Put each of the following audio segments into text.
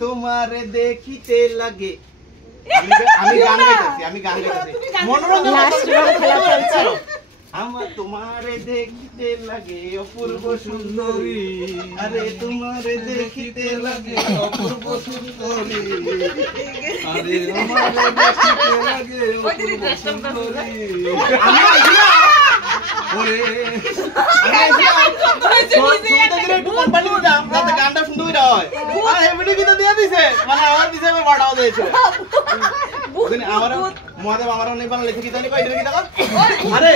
তোমারে দেখিতে লাগে আমি গান গাইতেছি আমার তোমারে দেখিতে লাগে অপূর্ব সুন্দরী আরে তোমারে দেখিতে লাগে অপূর্ব সুন্দরী আরে আমারে দেখিতে লাগে অপূর্ব সুন্দরী ওরে একটু কোম্পানি দিতাম যাতে গানটা সুন্দর হয় আর এমনি কিন্তু দিয়ে দিছে মানে আমার দিছে আমি বাড়াও দিয়েছে আমার মহাদেব আমার অনেক বাংলা লিখে গীতা নি কই দিবি গীতা আরে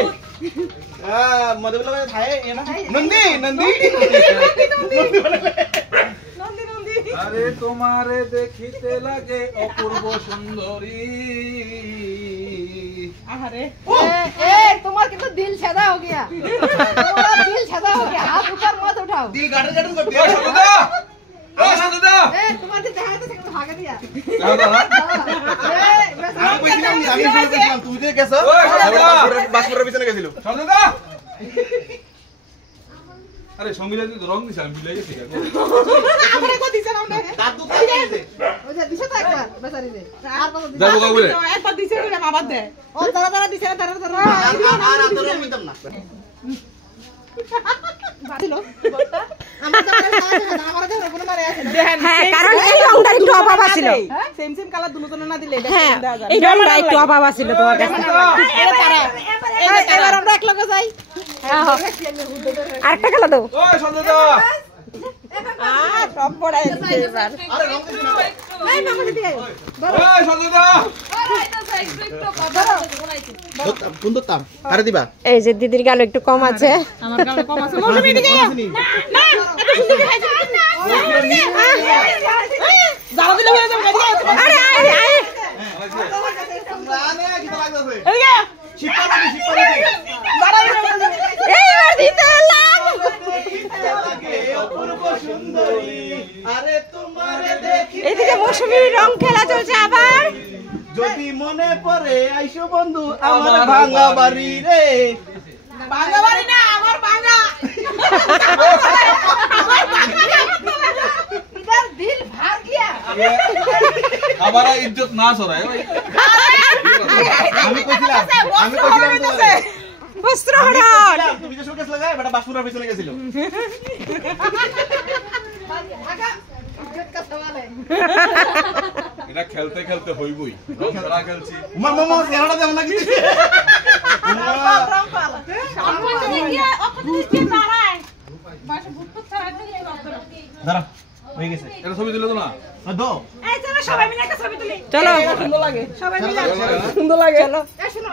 মহাদেব বলে থাই এনা নন্দী নন্দী নন্দী আরে তোমারে দেখিতে লাগে অপূর্ব সুন্দরী আরে ए तुम्हारा कितना दिल छेदा हो गया तुम्हारा दिल छेदा हो गया हाथ ऊपर मत उठाओ दी गार्डन गार्डन कर दिया शांतदा ए तुम्हारे जहां से भाग दिया আমি কইছিলাম আমি কইছিলাম তুই যে গেছ বাসপুরের পিছনে গেছিল শান্তদা আরে সঙ্গীলা তুই রং দিছ আমি বিলাই গেছি আমরা কো দিছ না তার দুধ দিছে ওই যে দিছ তো একবার বেচারি রে আর কত দিছ যাবো বলে একবার দিছে রে মাবাদ দে ও তারা তারা দিছে না তারা তারা আর তোর মিটাম না বাতিলো বলতা আমার তো আমার তো কোনো মারে আছে হ্যাঁ কারণ এই রংটা একটু অভাব ছিল সেম সেম কালার দুটো না দিলে হ্যাঁ এই রংটা একটু অভাব ছিল তোমার কাছে এবার আমরা এক লগে যাই আরেকটা কালার দাও ওই সন্ধ্যা সব পড়াই দিছে এবার আরে রং দিছ না এই মামা দিদি আই ওই সন্ধ্যা কোন তো তাম আরে দিবা এই যে দিদির গাল একটু কম আছে আমার গালে কম আছে মৌসুমী দিকে না এত সুন্দর খাইছে জালা দিলে হয়ে যাবে আরে আরে আরে মানে কি লাগতেছে এদিকে শিপানি এইবার দিতে লাগ লাগে অপূর্ব সুন্দরী আরে তোমারে দেখি এইদিকে মৌসুমীর রং খেলা চলছে আবার যদি মনে পড়ে আইসো বন্ধু আমার ভাঙা বাড়ি রে ভাঙা বাড়ি না আমার ভাঙা इधर दिल भाग गया हमारा इज्जत ना हो रहा है भाई আমি কইছিলাম তোমারে বস্ত্র হরণ তুমি যে শোকেস লাগায় বেটা বাসপুরের পিছনে গেছিল भागा इज्जत का सवाल है এটা খেলতে খেলতে হইবই খেলা খেলছি মামা সেরাটা দেব না কিছু रामपाल सामने से गया अपने से नाराय बास भूत ছাড়া দিয়ে দাঁড়া হয়ে গেছে এটা ছবি দিলে তো না দো এই চলো সবাই মিলে একটা ছবি তুলি চলো সুন্দর লাগে সবাই মিলে সুন্দর লাগে চলো এই শোনো